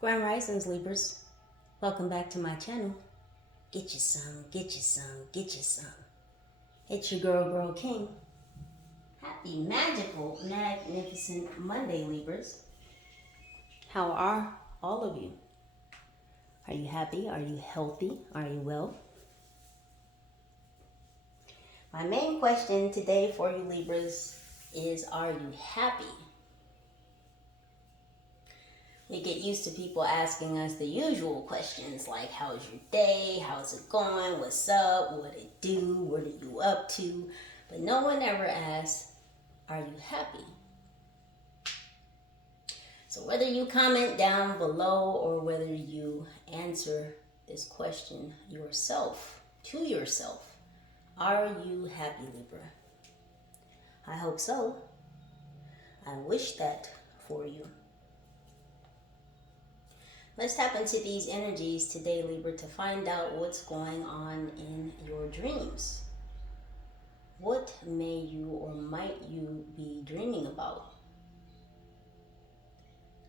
Grand Risings, Libras. Welcome back to my channel. Get you some, get you some, get you some. It's your girl, King. Happy, magical, magnificent Monday, Libras. How are all of you? Are you happy? Are you healthy? Are you well? My main question today for you, Libras, is are you happy? We get used to people asking us the usual questions like, how's your day? How's it going? What's up? What it do? What are you up to? But no one ever asks, are you happy? So whether you comment down below or whether you answer this question yourself, to yourself, are you happy, Libra? I hope so. I wish that for you. Let's tap into these energies today, Libra, to find out what's going on in your dreams. What may you or might you be dreaming about?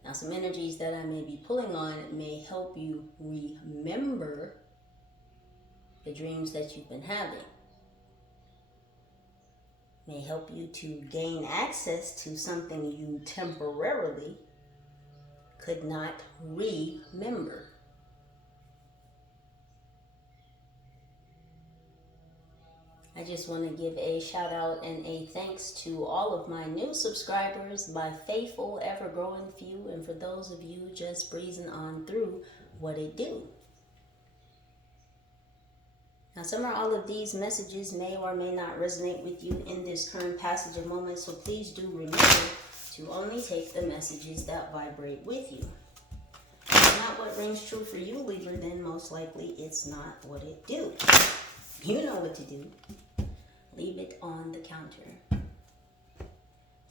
Now, some energies that I may be pulling on may help you remember the dreams that you've been having. May help you to gain access to something you temporarily could not remember. I just want to give a shout out and a thanks to all of my new subscribers, my faithful, ever-growing few, and for those of you just breezing on through, what it do. Now, some or all of these messages may or may not resonate with you in this current passage of moments, so please do remember to only take the messages that vibrate with you. If it's not what rings true for you, Libra, then most likely it's not what it do. You know what to do. Leave it on the counter.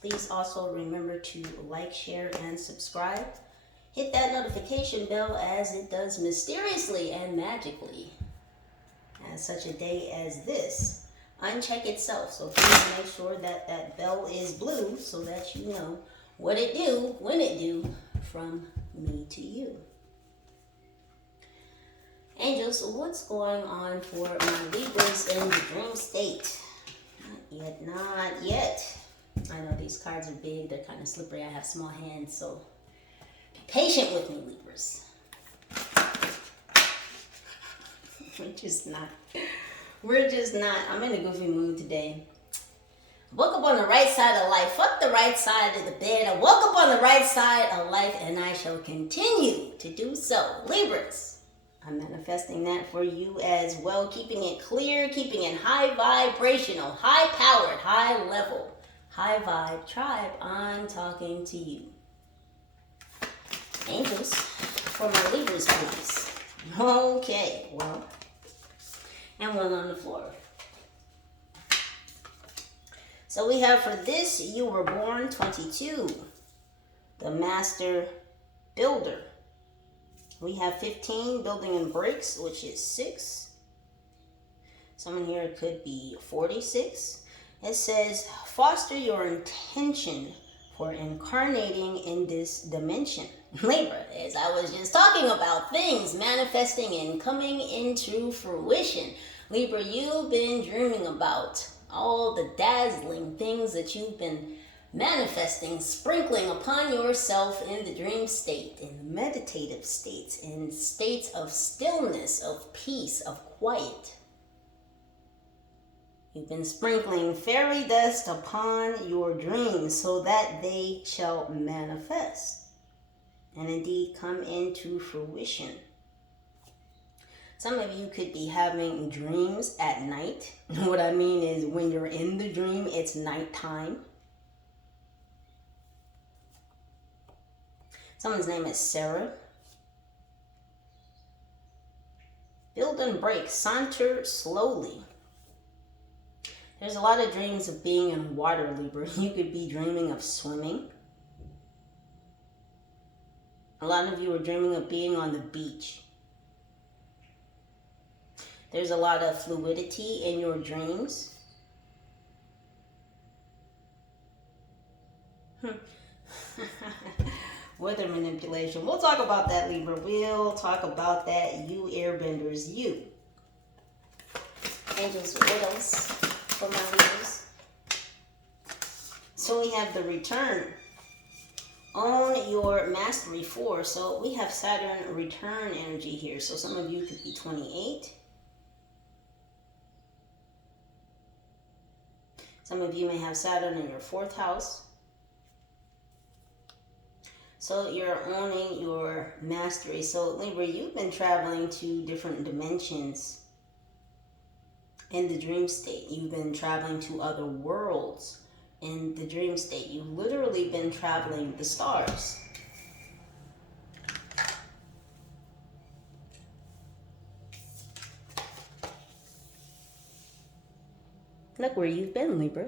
Please also remember to like, share, and subscribe. Hit that notification bell as it does mysteriously and magically as such a day as this uncheck itself. So please make sure that that bell is blue so that you know what it do, when it do, from me to you. Angels, what's going on for my Libras in the dream state? Not yet, not yet. I know these cards are big, they're kind of slippery. I have small hands, so be patient with me, Libras. We're just not, I'm in a goofy mood today. Woke up on the right side of life. Fuck the right side of the bed. I woke up on the right side of life and I shall continue to do so. Libras, I'm manifesting that for you as well. Keeping it clear, keeping it high vibrational, high powered, high level, high vibe tribe. I'm talking to you. Angels, for my Libras, please. Okay, well, and one on the floor. So we have for this, you were born 22, the master builder. We have 15, building in breaks, which is 6. Someone here could be 46. It says, foster your intention for incarnating in this dimension. Libra, as I was just talking about, things manifesting and coming into fruition. Libra, you've been dreaming about all the dazzling things that you've been manifesting, sprinkling upon yourself in the dream state, in the meditative states, in states of stillness, of peace, of quiet. You've been sprinkling fairy dust upon your dreams so that they shall manifest and indeed come into fruition. Some of you could be having dreams at night. What I mean is when you're in the dream, it's nighttime. Someone's name is Sarah. Build and break, saunter slowly. There's a lot of dreams of being in water, Libra. You could be dreaming of swimming. A lot of you are dreaming of being on the beach. There's a lot of fluidity in your dreams. Weather manipulation. We'll talk about that, Libra. We'll talk about that. You airbenders, you. Angels, what else for my Libras? So we have the return. Own your mastery 4. So we have Saturn return energy here. So some of you could be 28. Some of you may have Saturn in your 4th house. So you're owning your mastery. So Libra, you've been traveling to different dimensions in the dream state. You've been traveling to other worlds in the dream state. You've literally been traveling the stars. Look where you've been, Libra.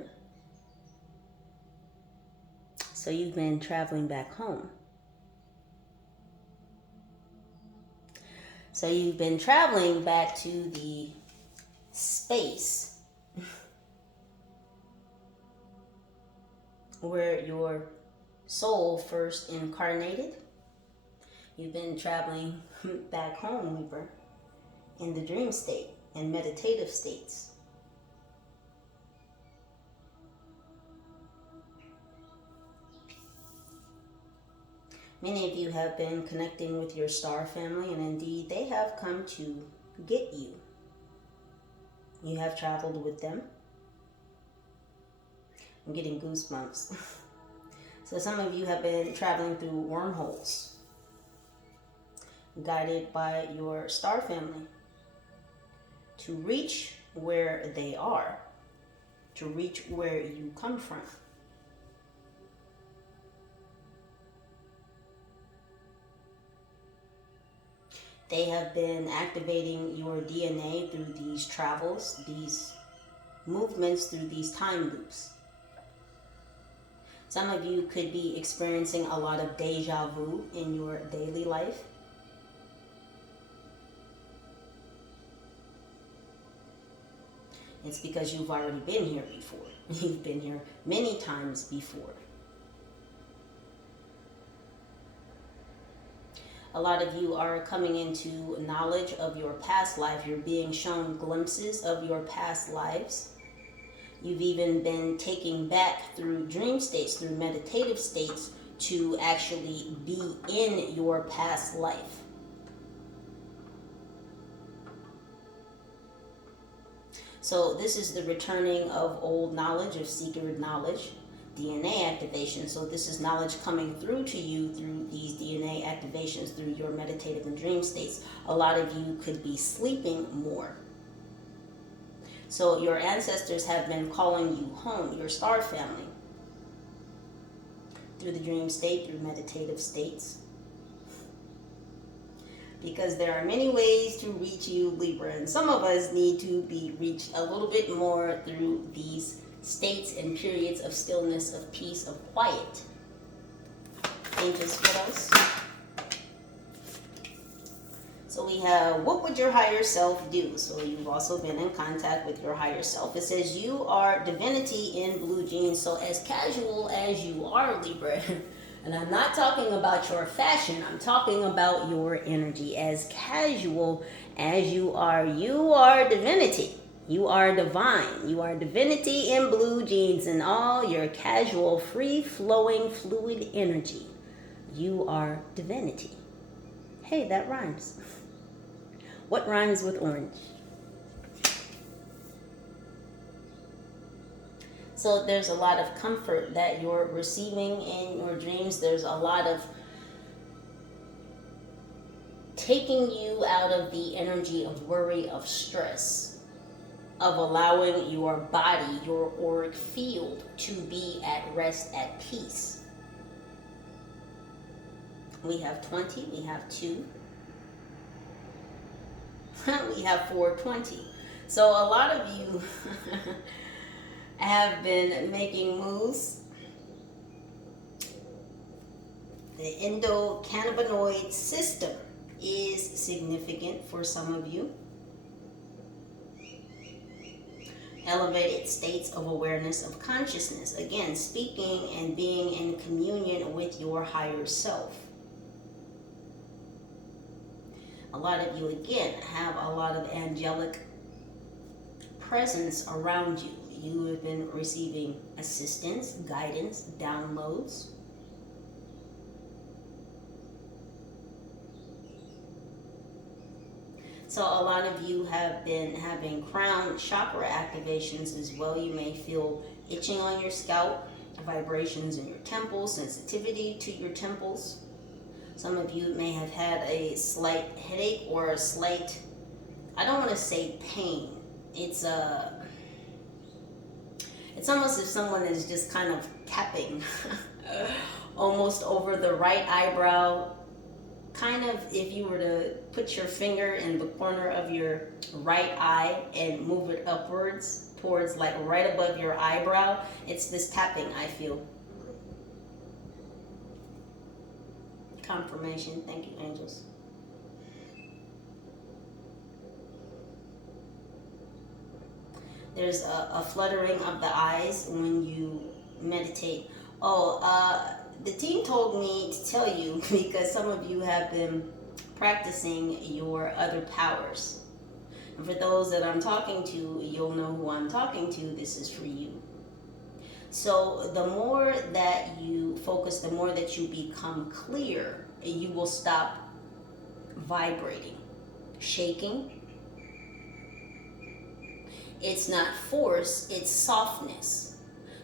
So you've been traveling back home. So you've been traveling back to the space where your soul first incarnated. You've been traveling back home, Libra, in the dream state and meditative states. Many of you have been connecting with your star family, and indeed they have come to get you. You have traveled with them. I'm getting goosebumps. So some of you have been traveling through wormholes, guided by your star family to reach where they are, to reach where you come from. They have been activating your DNA through these travels, these movements, through these time loops. Some of you could be experiencing a lot of deja vu in your daily life. It's because you've already been here before. You've been here many times before. A lot of you are coming into knowledge of your past life. You're being shown glimpses of your past lives. You've even been taken back through dream states, through meditative states, to actually be in your past life. So this is the returning of old knowledge, of secret knowledge. DNA activation. So this is knowledge coming through to you through these DNA activations, through your meditative and dream states. A lot of you could be sleeping more. So your ancestors have been calling you home, your star family, through the dream state, through meditative states. Because there are many ways to reach you, Libra, and some of us need to be reached a little bit more through these states and periods of stillness, of peace, of quiet. Angels, what else? So we have, what would your higher self do? So you've also been in contact with your higher self. It says you are divinity in blue jeans. So as casual as you are, Libra, and I'm not talking about your fashion, I'm talking about your energy. As casual as you are divinity. You are divine. You are divinity in blue jeans and all your casual, free-flowing, fluid energy. You are divinity. Hey, that rhymes. What rhymes with orange? So there's a lot of comfort that you're receiving in your dreams. There's a lot of taking you out of the energy of worry, of stress, of allowing your body, your auric field, to be at rest, at peace. We have 20, we have 2. We have 420. So a lot of you have been making moves. The endocannabinoid system is significant for some of you. elevated states of awareness of consciousness. Again, speaking and being in communion with your higher self. A lot of you, again, have a lot of angelic presence around you. You have been receiving assistance, guidance, downloads. So a lot of you have been having crown chakra activations as well. You may feel itching on your scalp, vibrations in your temples, sensitivity to your temples. Some of you may have had a slight headache or a slight, I don't want to say pain. It's almost as if someone is just kind of tapping almost over the right eyebrow. Kind of if you were to put your finger in the corner of your right eye and move it upwards towards like right above your eyebrow. It's this tapping I feel. Confirmation. Thank you, angels. There's a fluttering of the eyes when you meditate. The team told me to tell you because some of you have been practicing your other powers. And for those that I'm talking to, you'll know who I'm talking to. This is for you. So the more that you focus, the more that you become clear, you will stop vibrating, shaking. It's not force, it's softness.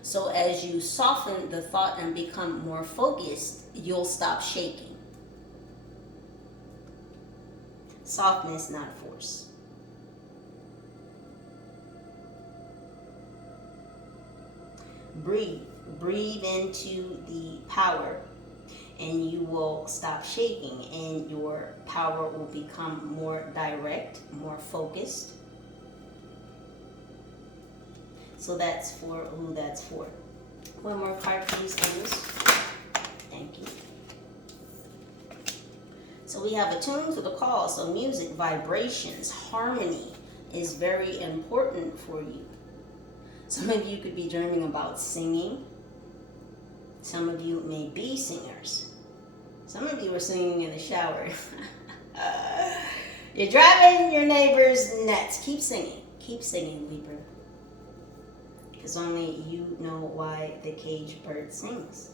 So as you soften the thought and become more focused, you'll stop shaking. Softness, not force. Breathe. Breathe into the power and you will stop shaking and your power will become more direct, more focused. So that's for who that's for. One more card, please, angels. Thank you. So we have attuned to the call. So music, vibrations, harmony is very important for you. Some of you could be dreaming about singing. Some of you may be singers. Some of you are singing in the shower. You're driving your neighbors nuts. Keep singing, Libra. Because only you know why the caged bird sings.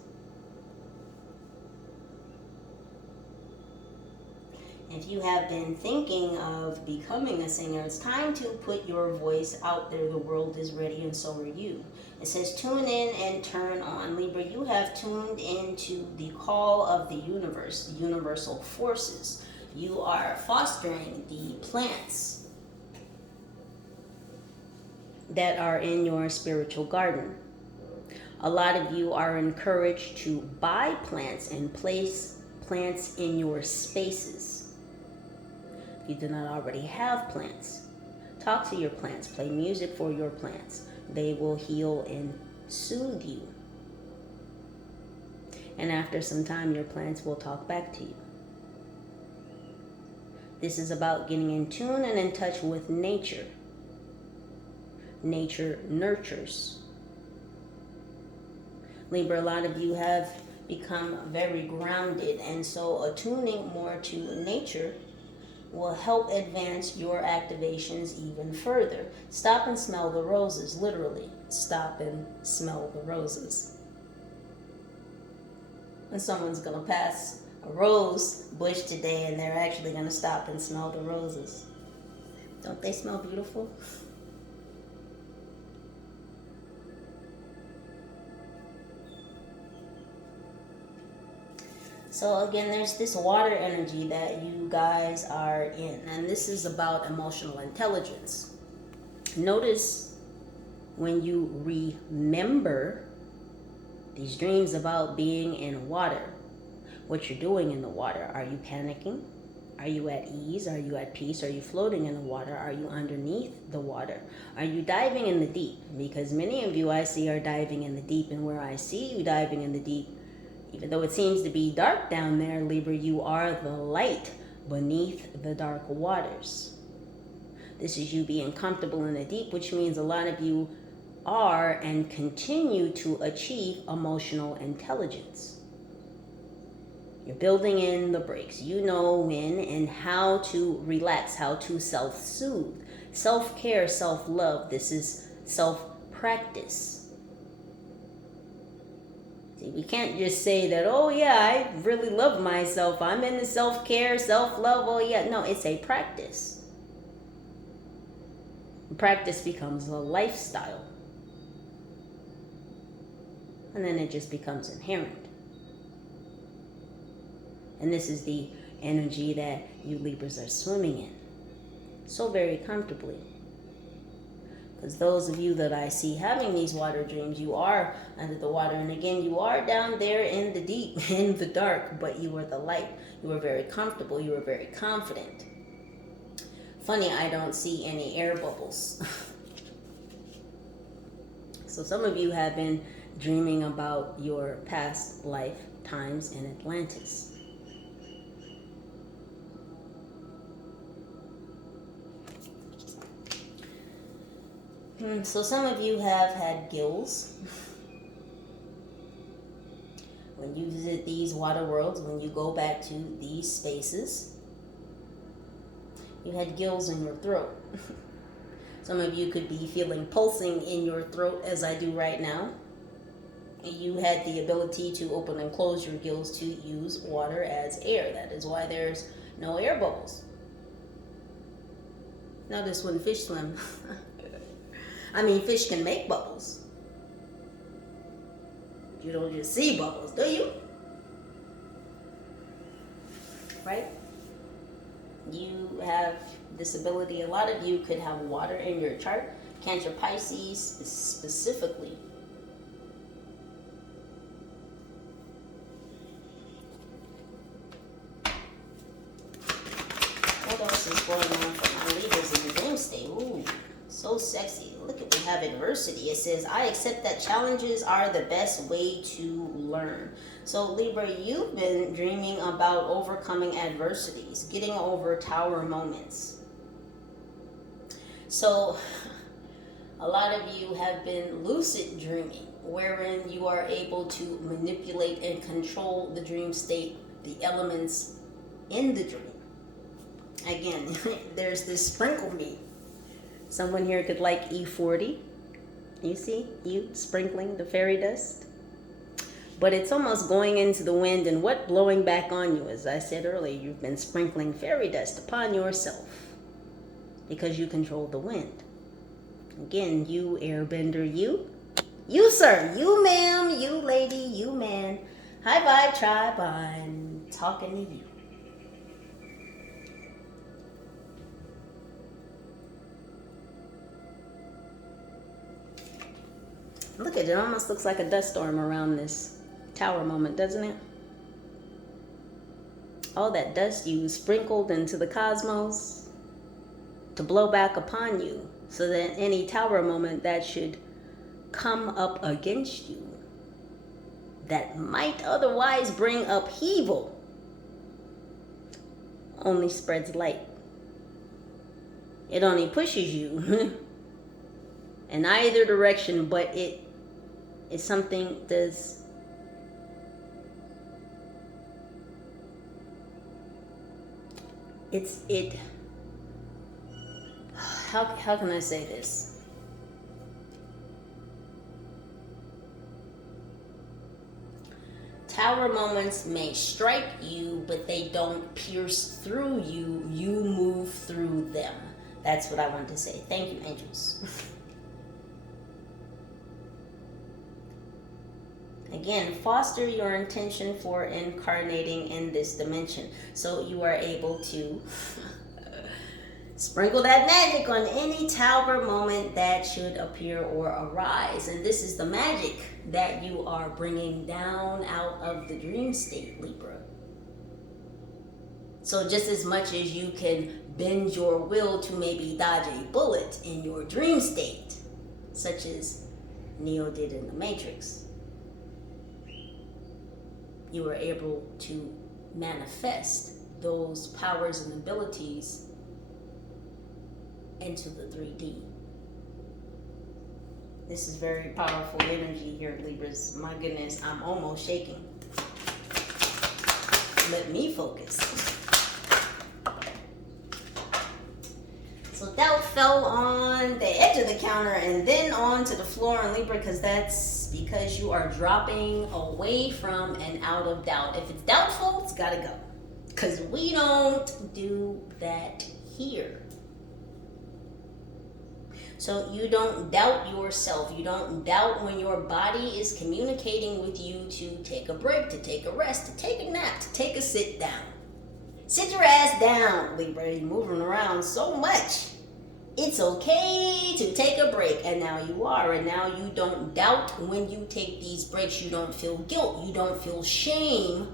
If you have been thinking of becoming a singer, it's time to put your voice out there. The world is ready and so are you. It says tune in and turn on. Libra, you have tuned into the call of the universe, the universal forces. You are fostering the plants that are in your spiritual garden. A lot of you are encouraged to buy plants and place plants in your spaces. If you do not already have plants, talk to your plants, play music for your plants. They will heal and soothe you. And after some time, your plants will talk back to you. This is about getting in tune and in touch with nature. Nature nurtures. Libra, a lot of you have become very grounded, and so attuning more to nature will help advance your activations even further. Stop and smell the roses, literally. Stop and smell the roses. And someone's going to pass a rose bush today and they're actually going to stop and smell the roses. Don't they smell beautiful? So again, there's this water energy that you guys are in, and this is about emotional intelligence. Notice when you remember these dreams about being in water, what you're doing in the water. Are you panicking? Are you at ease? Are you at peace? Are you floating in the water? Are you underneath the water? Are you diving in the deep? Because many of you I see are diving in the deep, and where I see you diving in the deep, even though it seems to be dark down there, Libra, you are the light beneath the dark waters. This is you being comfortable in the deep, which means a lot of you are and continue to achieve emotional intelligence. You're building in the brakes. You know when and how to relax, how to self-soothe. Self-care, self-love. This is self-practice. See, we can't just say that, oh yeah, I really love myself. I'm into self-care, self-love. Oh yeah. No, it's a practice. Practice becomes a lifestyle. And then it just becomes inherent. And this is the energy that you Libras are swimming in. So very comfortably. Because those of you that I see having these water dreams, you are under the water. And again, you are down there in the deep, in the dark, but you are the light. You are very comfortable. You are very confident. Funny, I don't see any air bubbles. So some of you have been dreaming about your past lifetimes in Atlantis. So some of you have had gills. When you visit these water worlds, when you go back to these spaces, you had gills in your throat. Some of you could be feeling pulsing in your throat as I do right now. You had the ability to open and close your gills to use water as air. That is why there's no air bubbles. Notice when fish swim. I mean, fish can make bubbles. You don't just see bubbles, do you? Right? You have this ability. A lot of you could have water in your chart. Cancer Pisces specifically. What else is going on for my Libras in the dream state? Ooh, so sexy. Look at, we have adversity. It says, I accept that challenges are the best way to learn. So Libra, you've been dreaming about overcoming adversities, getting over tower moments. So a lot of you have been lucid dreaming, wherein you are able to manipulate and control the dream state, the elements in the dream. Again, there's this sprinkle me. Someone here could like E40. You see, you sprinkling the fairy dust. But it's almost going into the wind and what blowing back on you. As I said earlier, you've been sprinkling fairy dust upon yourself because you control the wind. Again, you airbender, you sir, you ma'am, you lady, you man. Hi vibe tribe, I'm talking to you. Look at it, it almost looks like a dust storm around this tower moment, doesn't it? All that dust you sprinkled into the cosmos to blow back upon you so that any tower moment that should come up against you that might otherwise bring upheaval only spreads light. It only pushes you in either direction, but it is something does how can I say this? Tower moments may strike you, but they don't pierce through you. You move through them. That's what I wanted to say. Thank you, angels. Again, foster your intention for incarnating in this dimension. So you are able to sprinkle that magic on any tower moment that should appear or arise. And this is the magic that you are bringing down out of the dream state, Libra. So just as much as you can bend your will to maybe dodge a bullet in your dream state, such as Neo did in the Matrix, you are able to manifest those powers and abilities into the 3D. This is very powerful energy here, Libras. My goodness, I'm almost shaking. Let me focus. So doubt fell on the edge of the counter and then onto the floor in Libra, because that's because you are dropping away from and out of doubt. If it's doubtful, it's gotta go. Because we don't do that here. So you don't doubt yourself. You don't doubt when your body is communicating with you to take a break, to take a rest, to take a nap, to take a sit down. Sit your ass down, Libra. You're moving around so much. It's okay to take a break. And now you are. And now you don't doubt when you take these breaks. You don't feel guilt. You don't feel shame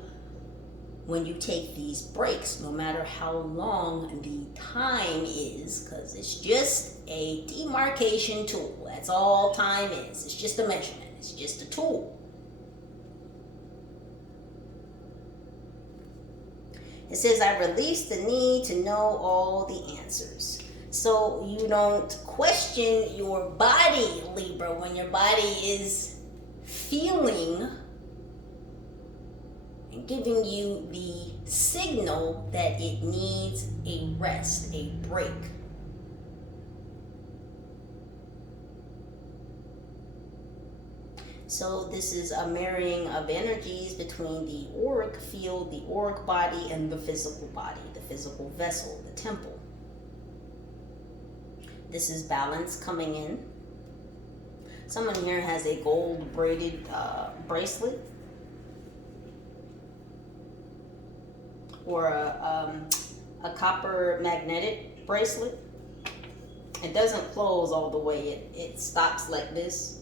when you take these breaks, no matter how long the time is, because it's just a demarcation tool. That's all time is. It's just a measurement. It's just a tool. It says, I release the need to know all the answers. So you don't question your body, Libra, when your body is feeling and giving you the signal that it needs a rest, a break. So this is a marrying of energies between the auric field, the auric body, and the physical body, the physical vessel, the temple. This is balance coming in. Someone here has a gold braided bracelet, or a copper magnetic bracelet. It doesn't close all the way. It stops like this.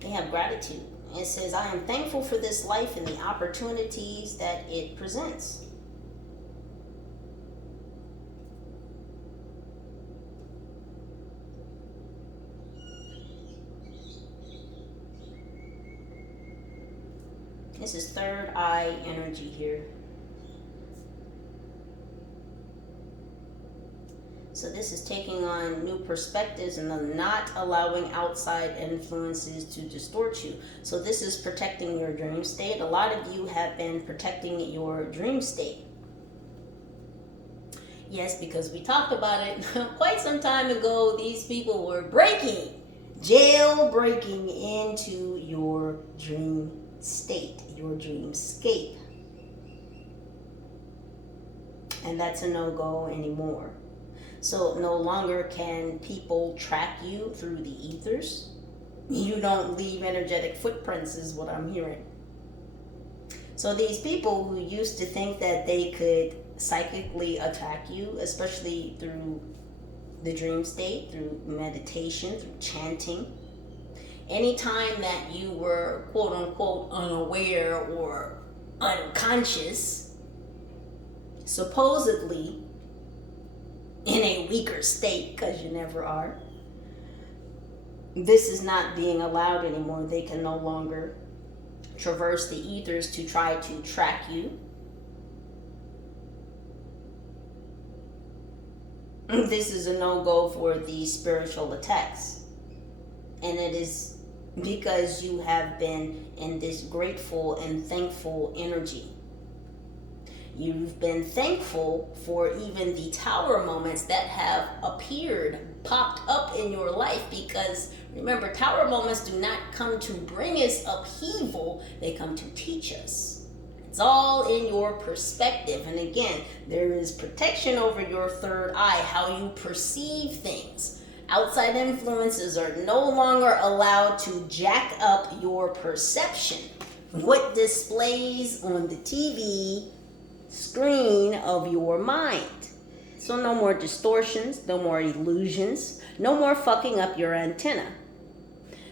They have gratitude. It says, I am thankful for this life and the opportunities that it presents. This is third eye energy here. So this is taking on new perspectives and not allowing outside influences to distort you. So this is protecting your dream state. A lot of you have been protecting your dream state. Yes, because we talked about it quite some time ago. These people were jailbreaking into your dream state, your dreamscape. And that's a no-go anymore. So no longer can people track you through the ethers. You don't leave energetic footprints is what I'm hearing. So these people who used to think that they could psychically attack you, especially through the dream state, through meditation, through chanting, anytime that you were quote unquote unaware or unconscious, supposedly in a weaker state, because you never are, this is not being allowed anymore. They can no longer traverse the ethers to try to track you. This is a no-go for the spiritual attacks. And it is because you have been in this grateful and thankful energy. You've been thankful for even the tower moments that have popped up in your life, because remember, tower moments do not come to bring us upheaval, they come to teach us. It's all in your perspective. And again, there is protection over your third eye, how you perceive things. Outside influences are no longer allowed to jack up your perception. What displays on the TV screen of your mind. So no more distortions, no more illusions, no more fucking up your antenna.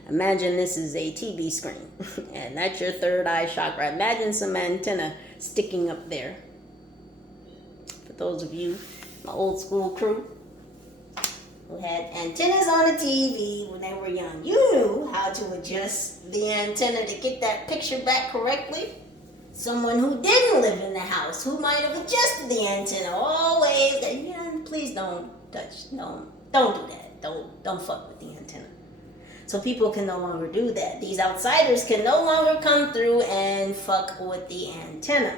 Imagine this is a TV screen and that's your third eye chakra. Imagine some antenna sticking up there. For those of you, my old school crew, who had antennas on the TV when they were young, you knew how to adjust the antenna to get that picture back correctly. Someone who didn't live in the house, who might have adjusted the antenna, always, yeah, please don't touch, no, don't do that. Don't fuck with the antenna. So people can no longer do that. These outsiders can no longer come through and fuck with the antenna.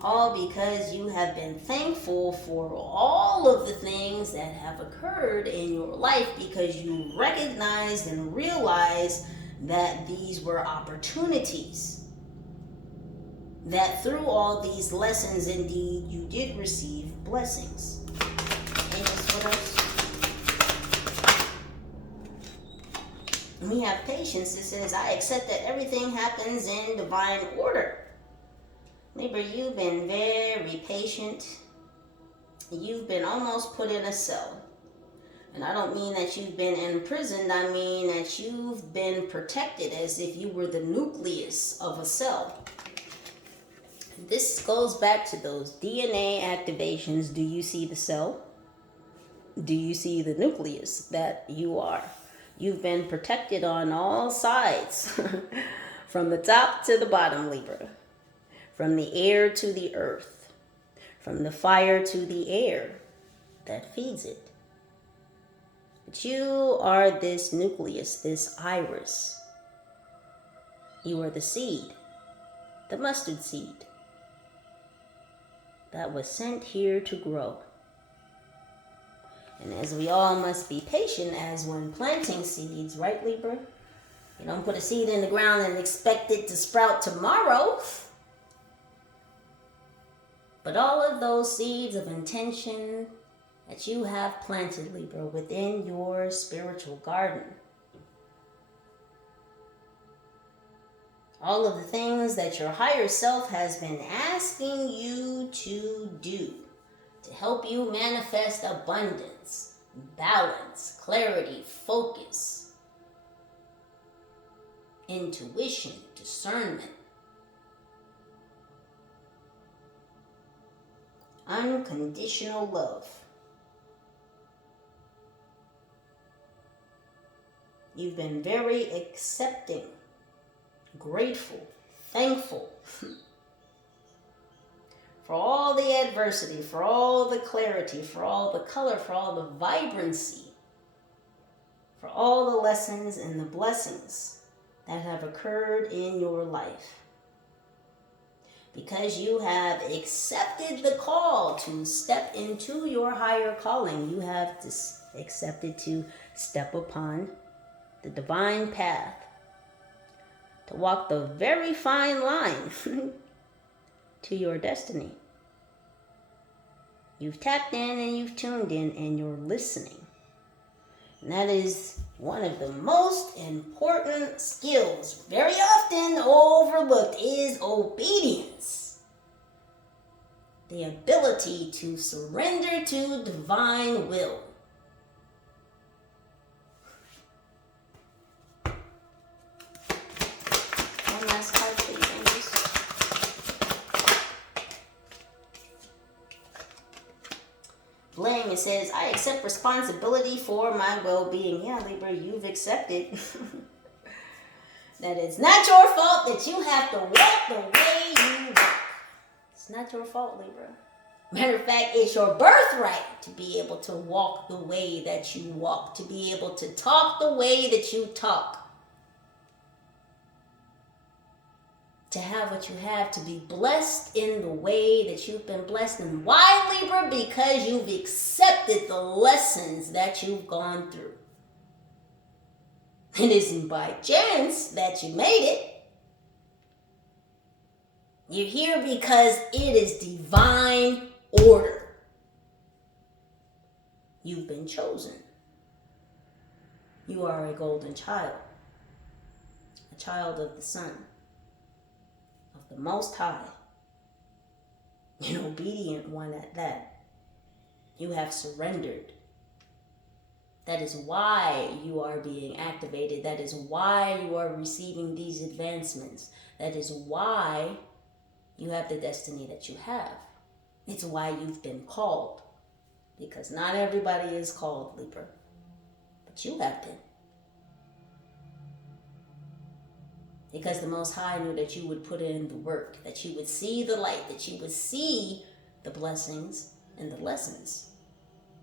All because you have been thankful for all of the things that have occurred in your life, because you recognized and realized that these were opportunities. That through all these lessons, indeed, you did receive blessings. And just what else? We have patience. It says, I accept that everything happens in divine order. Libra, you've been very patient. You've been almost put in a cell. And I don't mean that you've been imprisoned. I mean that you've been protected as if you were the nucleus of a cell. This goes back to those DNA activations. Do you see the cell? Do you see the nucleus that you are? You've been protected on all sides. From the top to the bottom, Libra. From the air to the earth, from the fire to the air that feeds it. But you are this nucleus, this iris. You are the seed, the mustard seed, that was sent here to grow. And as we all must be patient as when planting seeds, right, Libra? You don't put a seed in the ground and expect it to sprout tomorrow. But all of those seeds of intention that you have planted, Libra, within your spiritual garden. All of the things that your higher self has been asking you to do to help you manifest abundance, balance, clarity, focus, intuition, discernment. Unconditional love. You've been very accepting, grateful, thankful for all the adversity, for all the clarity, for all the color, for all the vibrancy, for all the lessons and the blessings that have occurred in your life. Because you have accepted the call to step into your higher calling. You have accepted to step upon the divine path. To walk the very fine line to your destiny. You've tapped in and you've tuned in and you're listening. And that is one of the most important skills, very often overlooked, is obedience. The ability to surrender to divine will. One last card, please, angels. Bling, it says, I accept responsibility for my well-being. Yeah, Libra, you've accepted that it's not your fault that you have to walk the way you walk. It's not your fault, Libra. Matter of fact, it's your birthright to be able to walk the way that you walk, to be able to talk the way that you talk. To have what you have, to be blessed in the way that you've been blessed. And why, Libra? Because you've accepted the lessons that you've gone through. It isn't by chance that you made it. You're here because it is divine order. You've been chosen. You are a golden child. A child of the sun. The Most High, an obedient one at that. You have surrendered. That is why you are being activated. That is why you are receiving these advancements. That is why you have the destiny that you have. It's why you've been called. Because not everybody is called, Libra. But you have been. Because the Most High knew that you would put in the work, that you would see the light, that you would see the blessings and the lessons.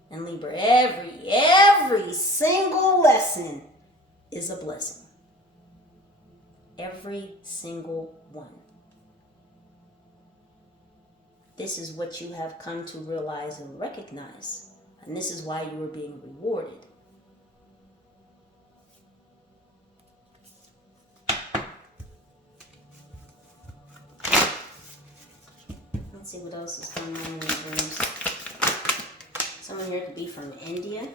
And Libra, every single lesson is a blessing. Every single one. This is what you have come to realize and recognize. And this is why you are being rewarded. Let's see what else is going on in your dreams. Someone here could be from India.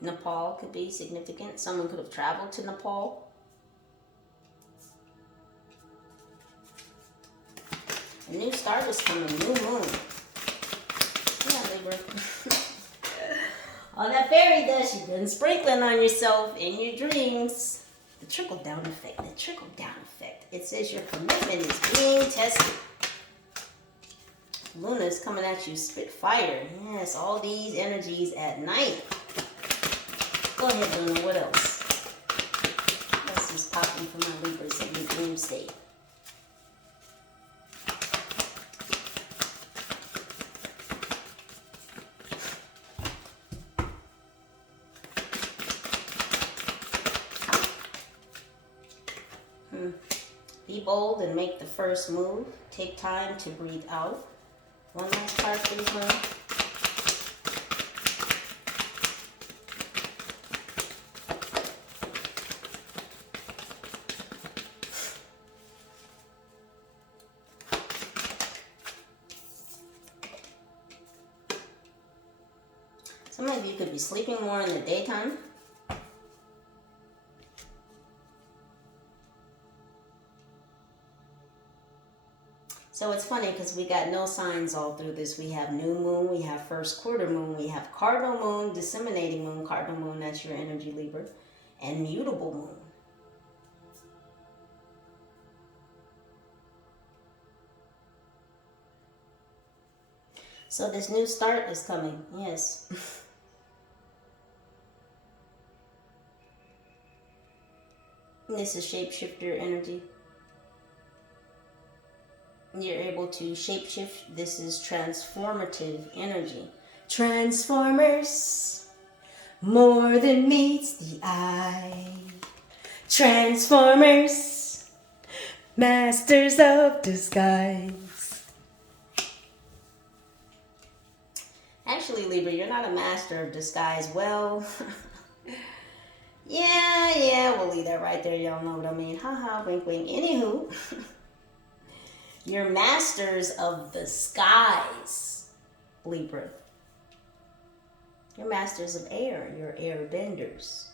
Nepal could be significant. Someone could have traveled to Nepal. A new start is coming, new moon. Yeah, Libra. All that fairy dust you've been sprinkling on yourself in your dreams. The trickle-down effect, the trickle-down effect. It says your commitment is being tested. Luna is coming at you, spit fire. Yes, all these energies at night. Go ahead, Luna, what else? What else is popping for my Libras in the dream state? Be bold and make the first move. Take time to breathe out. One last card, please, Luna. Some of you could be sleeping more in the daytime. So it's funny because we got no signs all through this. We have new moon, we have first quarter moon, we have cardinal moon, disseminating moon, cardinal moon, that's your energy, Libra, and mutable moon. So this new start is coming, yes. This is shapeshifter energy. You're able to shapeshift. This is transformative energy. Transformers, more than meets the eye. Transformers, masters of disguise. Actually, Libra, you're not a master of disguise. Well, yeah, we'll leave that right there. Y'all know what I mean. Haha, wink, wink. Anywho. You're masters of the skies, Libra. You're masters of air. You're air benders.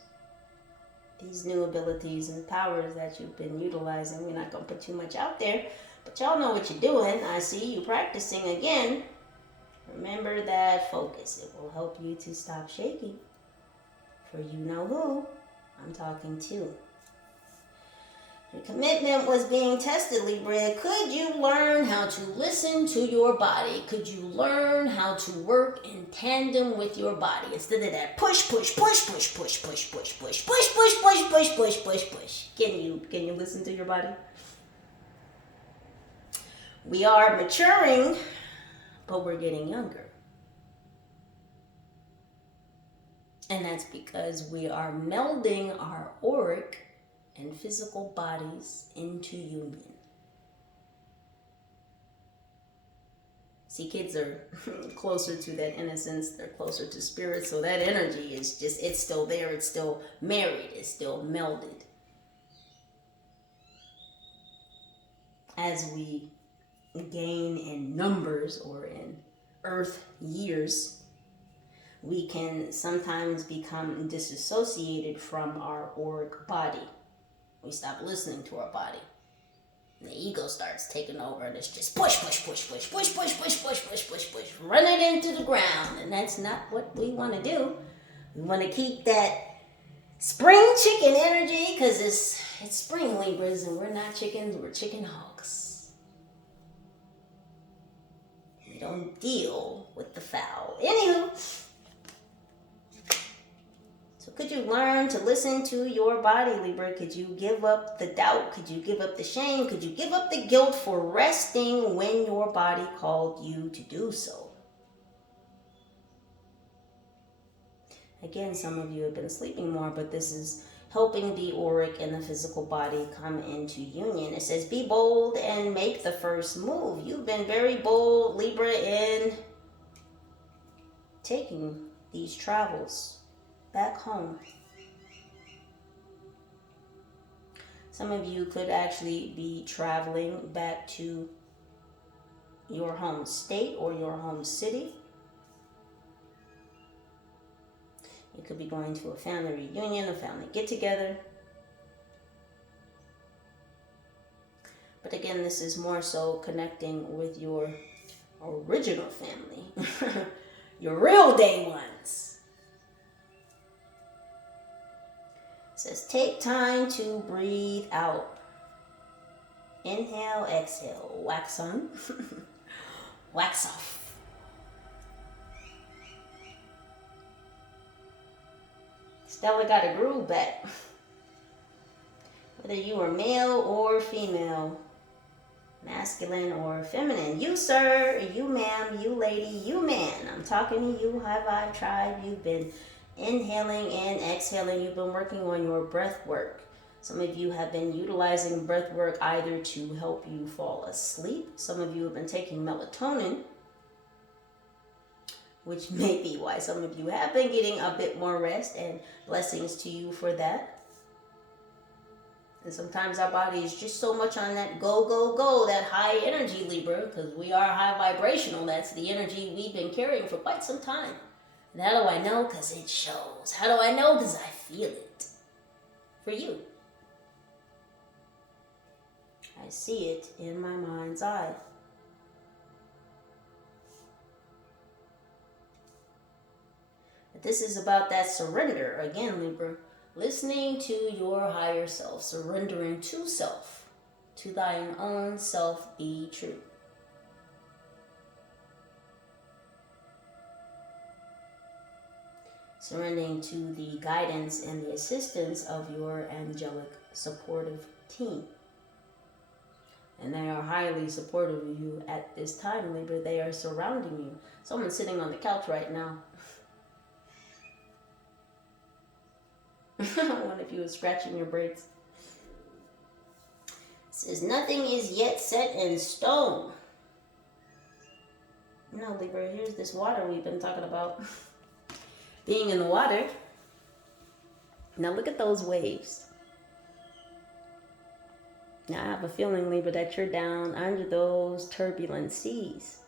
These new abilities and powers that you've been utilizing, we're not going to put too much out there, but y'all know what you're doing. I see you practicing again. Remember that focus. It will help you to stop shaking. For you know who I'm talking to. Your commitment was being tested, Libra. Could you learn how to listen to your body? Could you learn how to work in tandem with your body instead of that push, push, push, push, push, push, push, push, push, push, push, push, push, push, push? Can you listen to your body? We are maturing, but we're getting younger. And that's because we are melding our auric and physical bodies into union. See, kids are closer to that innocence, they're closer to spirit, so that energy is just, it's still there, it's still married, it's still melded. As we gain in numbers or in earth years, we can sometimes become disassociated from our auric body. We stop listening to our body. And the ego starts taking over and it's just push, push, push, push, push, push, push, push, push, push, push, run it into the ground. And that's not what we want to do. We want to keep that spring chicken energy because it's spring, Libras, and we're not chickens, we're chicken hawks. The You don't deal with the foul. Anywho, so could you learn to listen to your body, Libra? Could you give up the doubt? Could you give up the shame? Could you give up the guilt for resting when your body called you to do so? Again, some of you have been sleeping more, but this is helping the auric and the physical body come into union. It says, be bold and make the first move. You've been very bold, Libra, in taking these travels back home. Some of you could actually be traveling back to your home state or your home city. You could be going to a family reunion, a family get-together. But again, this is more so connecting with your original family, your real day ones. It says, take time to breathe out. Inhale, exhale, wax on, wax off. Stella got a groove back. Whether you are male or female, masculine or feminine, you sir, you ma'am, you lady, you man, I'm talking to you, high vibe tribe. You've been inhaling and exhaling. You've been working on your breath work. Some of you have been utilizing breath work either to help you fall asleep. Some of you have been taking melatonin, which may be why some of you have been getting a bit more rest, and blessings to you for that. And sometimes our body is just so much on that go, go, go, that high energy, Libra, because we are high vibrational. That's the energy we've been carrying for quite some time. And how do I know? Because it shows. How do I know? Because I feel it. For you. I see it in my mind's eye. But this is about that surrender. Again, Libra, listening to your higher self, surrendering to self, to thine own self be true. Surrendering to the guidance and the assistance of your angelic supportive team. And they are highly supportive of you at this time, Libra. They are surrounding you. Someone's sitting on the couch right now. One of you is scratching your braids. It says, nothing is yet set in stone. No, Libra, here's this water we've been talking about. Being in the water. Now look at those waves. Now I have a feeling, Libra, that you're down under those turbulent seas.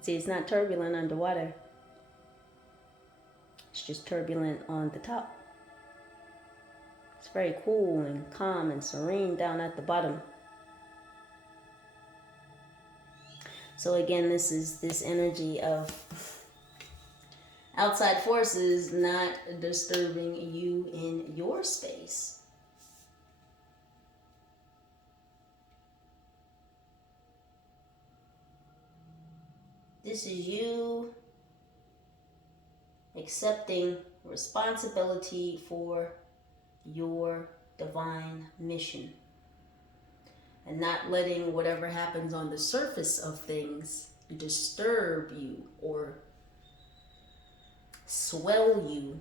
See, it's not turbulent underwater. It's just turbulent on the top. It's very cool and calm and serene down at the bottom. So again, this is this energy of outside forces not disturbing you in your space. This is you accepting responsibility for your divine mission and not letting whatever happens on the surface of things disturb you or swell you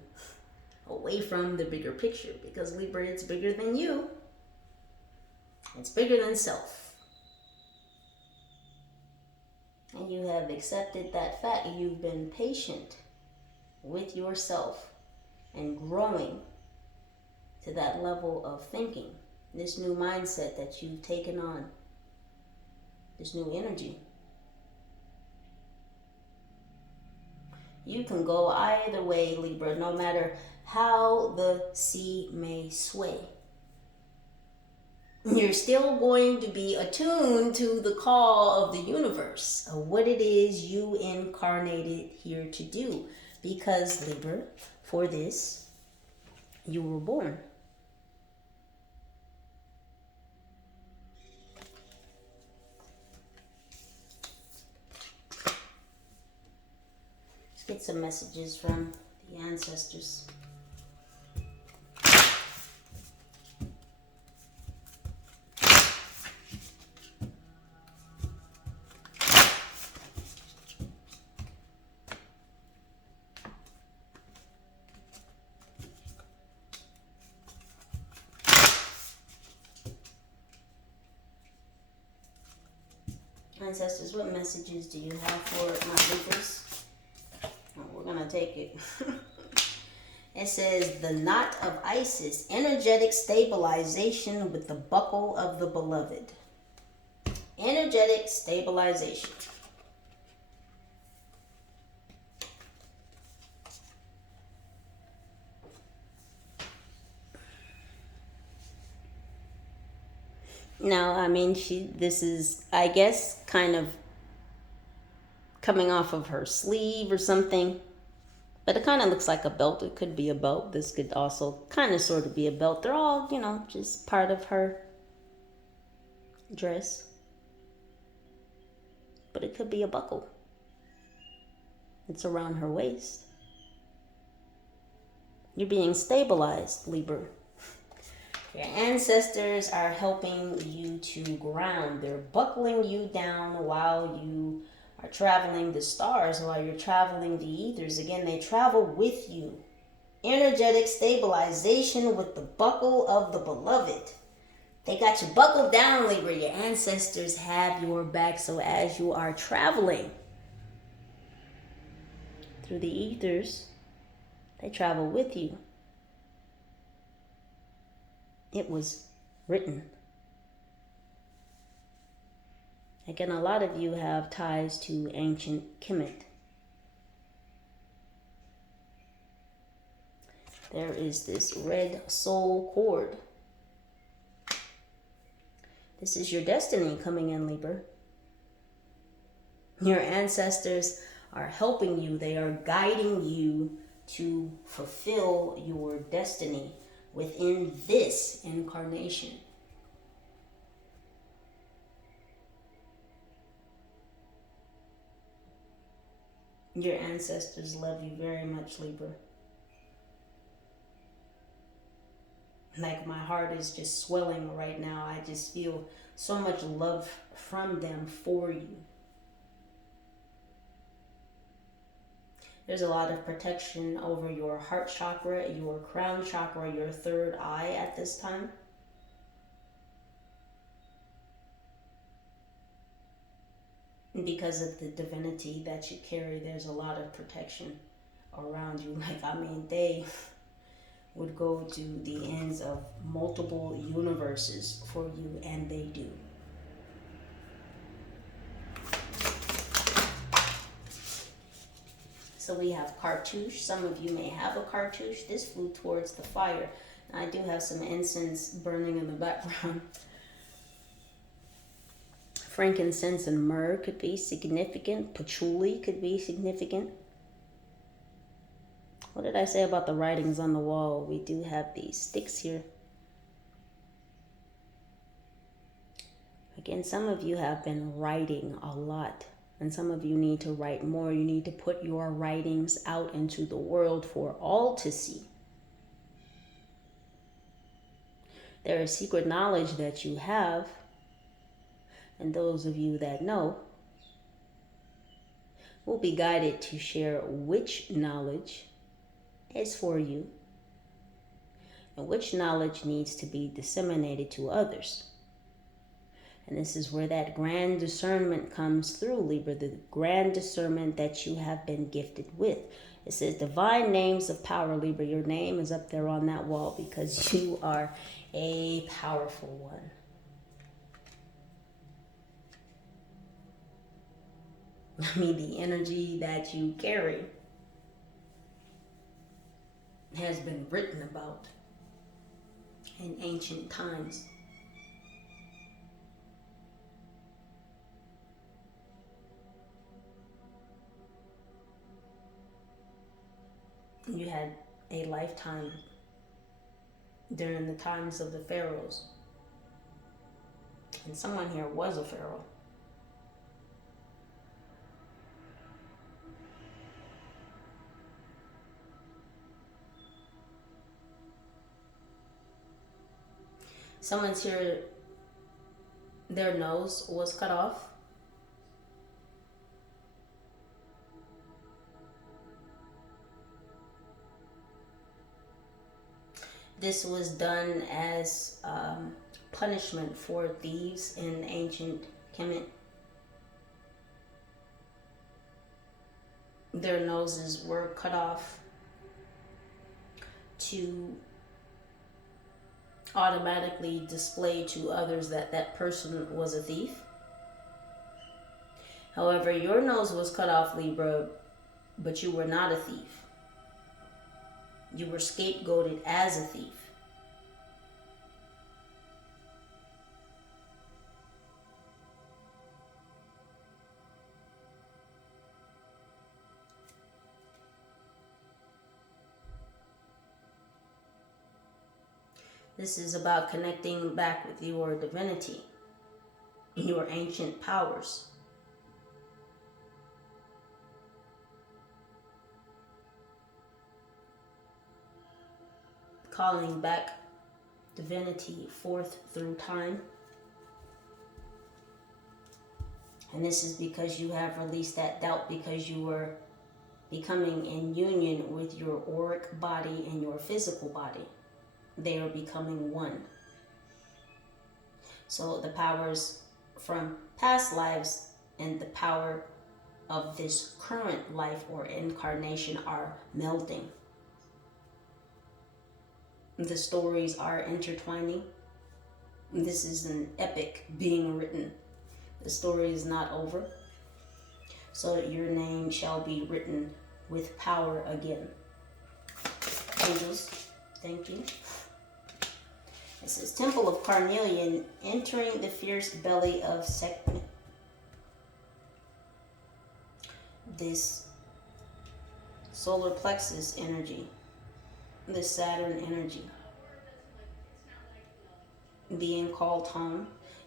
away from the bigger picture, because Libra, it's bigger than you. It's bigger than self. And you have accepted that fact. You've been patient with yourself and growing to that level of thinking, this new mindset that you've taken on, this new energy. You can go either way, Libra, no matter how the sea may sway. You're still going to be attuned to the call of the universe, of what it is you incarnated here to do. Because, Libra, for this, you were born. some messages from the ancestors. Ancestors, what messages do you have for my Libras? Oh, we're going to take it. It says, the knot of Isis, energetic stabilization with the buckle of the beloved. Energetic stabilization. Now, I mean, this is, I guess, kind of coming off of her sleeve or something. But it kind of looks like a belt. It could be a belt. This could also kind of sort of be a belt. They're all, you know, just part of her dress. But it could be a buckle. It's around her waist. You're being stabilized, Libra. Your ancestors are helping you to ground. They're buckling you down while you are traveling the stars, while you're traveling the ethers. Again, they travel with you. Energetic stabilization with the buckle of the beloved. They got you buckled down, Libra. Your ancestors have your back. So as you are traveling through the ethers, they travel with you. It was written. Again, a lot of you have ties to ancient Kemet. There is this red soul cord. This is your destiny coming in, Libra. Your ancestors are helping you. They are guiding you to fulfill your destiny within this incarnation. Your ancestors love you very much, Libra. Like, my heart is just swelling right now. I just feel so much love from them for you. There's a lot of protection over your heart chakra, your crown chakra, your third eye at this time. And because of the divinity that you carry, there's a lot of protection around you. Like, I mean, they would go to the ends of multiple universes for you, and they do. So we have cartouche. Some of you may have a cartouche. This flew towards the fire. I do have some incense burning in the background. Frankincense and myrrh could be significant. Patchouli could be significant. What did I say about the writings on the wall? We do have these sticks here. Again, some of you have been writing a lot, and some of you need to write more. You need to put your writings out into the world for all to see. There is secret knowledge that you have, and those of you that know will be guided to share which knowledge is for you and which knowledge needs to be disseminated to others. And this is where that grand discernment comes through, Libra, the grand discernment that you have been gifted with. It says divine names of power, Libra. Your name is up there on that wall because you are a powerful one. I mean, the energy that you carry has been written about in ancient times. You had a lifetime during the times of the pharaohs. And someone here was a pharaoh. Someone's here, their nose was cut off. This was done as punishment for thieves in ancient Kemet. Their noses were cut off to automatically display to others that that person was a thief. However, your nose was cut off, Libra, but you were not a thief. You were scapegoated as a thief. This is about connecting back with your divinity, your ancient powers. Calling back divinity forth through time. And this is because you have released that doubt, because you were becoming in union with your auric body and your physical body. They are becoming one. So the powers from past lives and the power of this current life or incarnation are melding. The stories are intertwining. This is an epic being written. The story is not over. So your name shall be written with power again. Angels, thank you. It says, Temple of Carnelian, entering the fierce belly of Sekhmet. This solar plexus energy, the Saturn energy, being called home.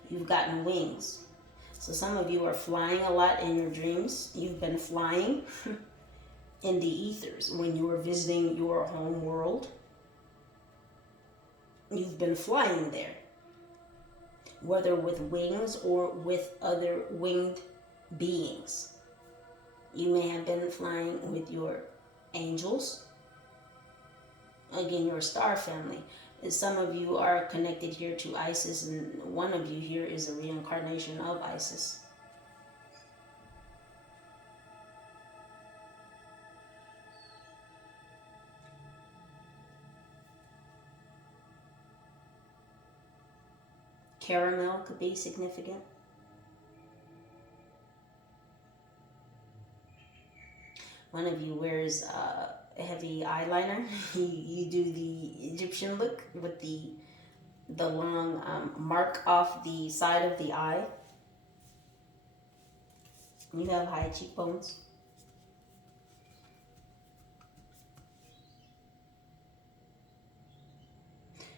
You've gotten wings. So some of you are flying a lot in your dreams. You've been flying in the ethers when you were visiting your home world. You've been flying there, whether with wings or with other winged beings. You may have been flying with your angels, again, your star family. Some of you are connected here to Isis, and one of you here is a reincarnation of Isis. Caramel could be significant. One of you wears heavy eyeliner. You do the Egyptian look with the long mark off the side of the eye. You have high cheekbones.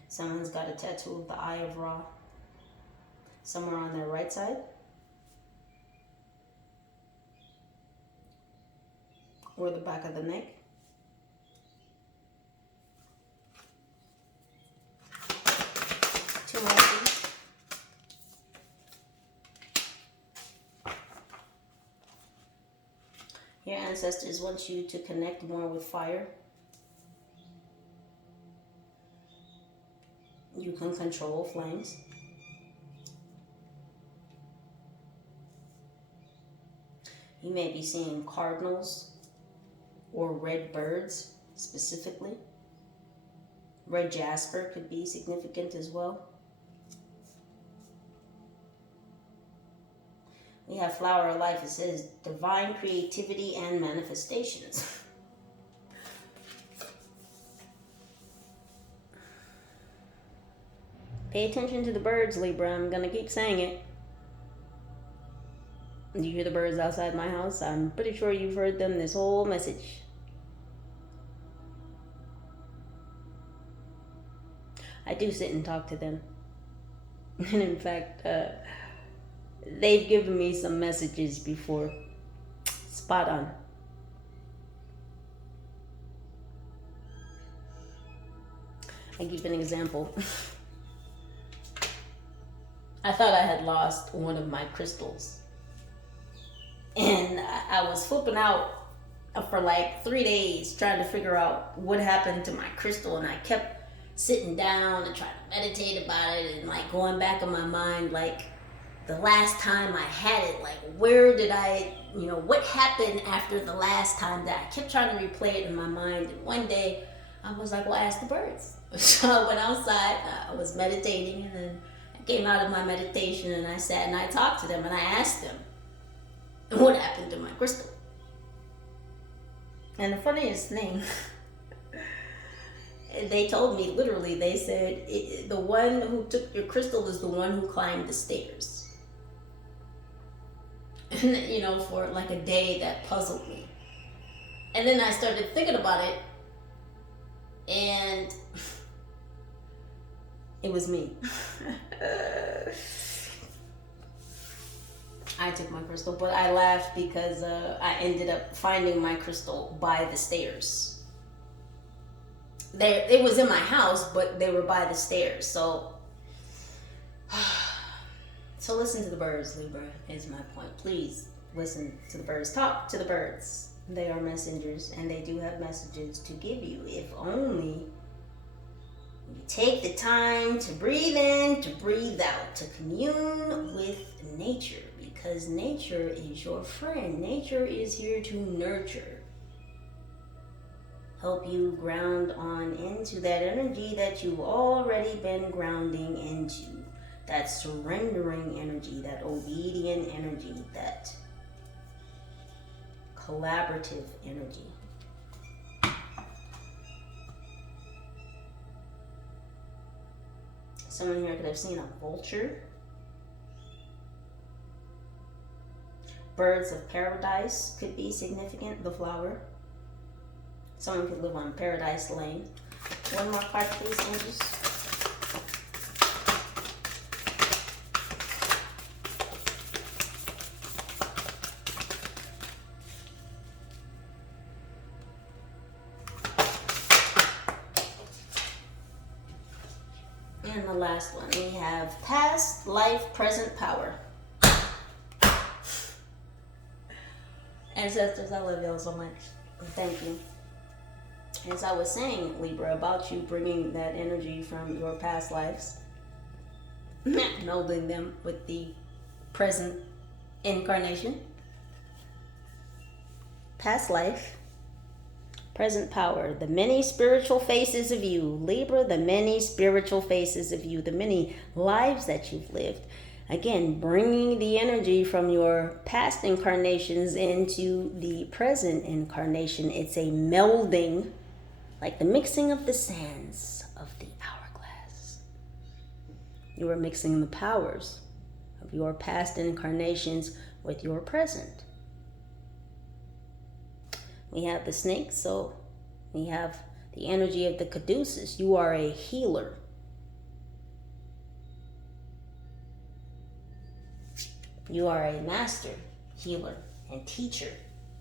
Someone's got a tattoo of the Eye of Ra somewhere on their right side. Or the back of the neck. Two more, please. Your ancestors want you to connect more with fire. You can control flames. You may be seeing cardinals or red birds specifically. Red jasper could be significant as well. We have Flower of Life. It says divine creativity and manifestations. Pay attention to the birds, Libra. I'm going to keep saying it. Do you hear the birds outside my house? I'm pretty sure you've heard them this whole message. I do sit and talk to them. And in fact, they've given me some messages before. Spot on. I give an example. I thought I had lost one of my crystals. And I was flipping out for like 3 days trying to figure out what happened to my crystal. And I kept sitting down and trying to meditate about it and like going back in my mind, like the last time I had it, like where did I, what happened after the last time that I kept trying to replay it in my mind. And one day I was like, well, ask the birds. So I went outside, I was meditating, and then I came out of my meditation and I sat and I talked to them and I asked them what happened to my crystal. And the funniest thing, they told me, literally, they said, the one who took your crystal is the one who climbed the stairs. And, for like a day, that puzzled me. And then I started thinking about it, and it was me. I took my crystal, but I laughed because I ended up finding my crystal by the stairs. It was in my house, but they were by the stairs. So listen to the birds, Libra, is my point. Please listen to the birds. Talk to the birds. They are messengers, and they do have messages to give you. If only you take the time to breathe in, to breathe out, to commune with nature. Because nature is your friend. Nature is here to nurture. Help you ground on into that energy that you've already been grounding into. That surrendering energy, that obedient energy, that collaborative energy. Someone here could have seen a vulture. Birds of paradise could be significant, the flower. Someone could live on Paradise Lane. One more card, please, angels. And the last one, we have past life, present power. Ancestors, I love y'all so much. Thank you. As I was saying, Libra, about you bringing that energy from your past lives, melding them with the present incarnation. Past life, present power, the many spiritual faces of you. Libra, the many spiritual faces of you, the many lives that you've lived. Again, bringing the energy from your past incarnations into the present incarnation. It's a melding, like the mixing of the sands of the hourglass. You are mixing the powers of your past incarnations with your present. We have the snake, so we have the energy of the caduceus. You are a healer. You are a master healer and teacher.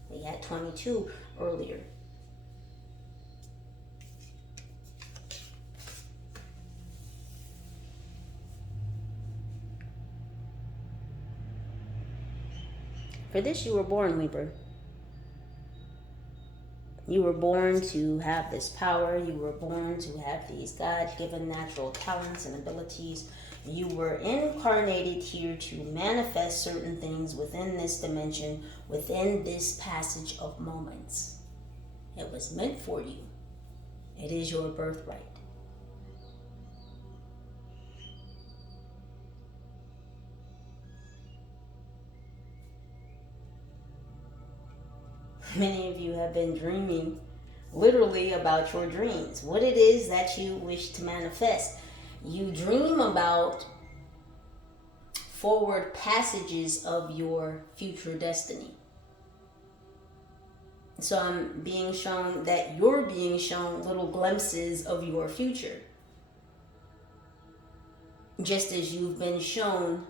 We had 22 earlier. For this you were born, Libra. You were born to have this power. You were born to have these God-given natural talents and abilities. You were incarnated here to manifest certain things within this dimension, within this passage of moments. It was meant for you. It is your birthright. Many of you have been dreaming literally about your dreams, what it is that you wish to manifest. You dream about forward passages of your future destiny. So I'm being shown that you're being shown little glimpses of your future. Just as you've been shown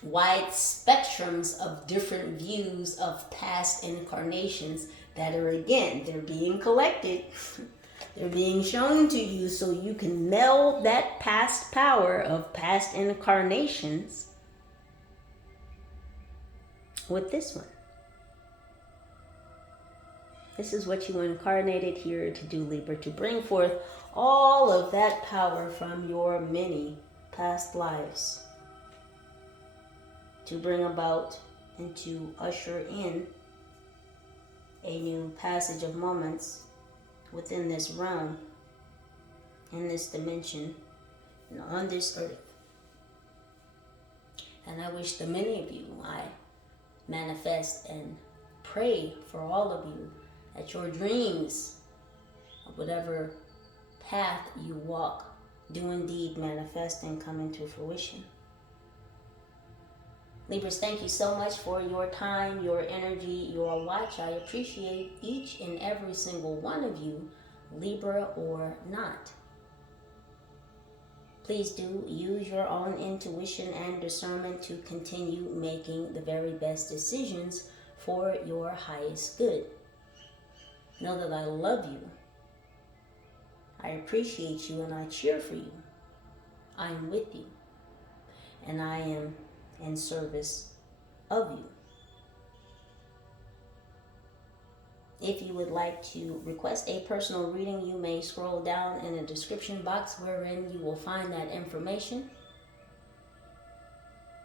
wide spectrums of different views of past incarnations that are, again, they're being collected. They're being shown to you so you can meld that past power of past incarnations with this one. This is what you incarnated here to do, Libra, to bring forth all of that power from your many past lives, to bring about and to usher in a new passage of moments within this realm, in this dimension, and on this earth. And I wish the many of you, I manifest and pray for all of you, that your dreams of whatever path you walk do indeed manifest and come into fruition. Libras, thank you so much for your time, your energy, your watch. I appreciate each and every single one of you, Libra or not. Please do use your own intuition and discernment to continue making the very best decisions for your highest good. Know that I love you. I appreciate you and I cheer for you. I am with you. And I am in service of you. If you would like to request a personal reading, you may scroll down in the description box wherein you will find that information.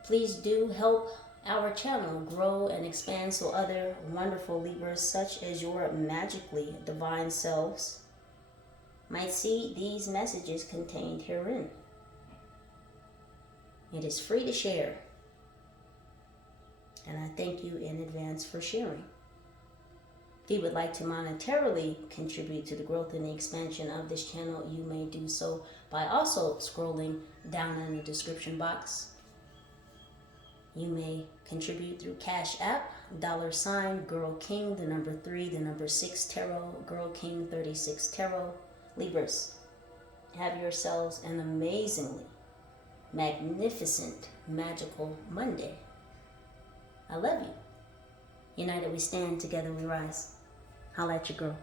Please do help our channel grow and expand so other wonderful Libras, such as your magically divine selves, might see these messages contained herein. It is free to share, and I thank you in advance for sharing. If you would like to monetarily contribute to the growth and the expansion of this channel, you may do so by also scrolling down in the description box. You may contribute through Cash App, $GYRL KING, the number 3, the number 6 Tarot, Girl King 36 Tarot. Libras, have yourselves an amazingly magnificent, magical Monday. I love you. United we stand, together we rise. Holla at your girl.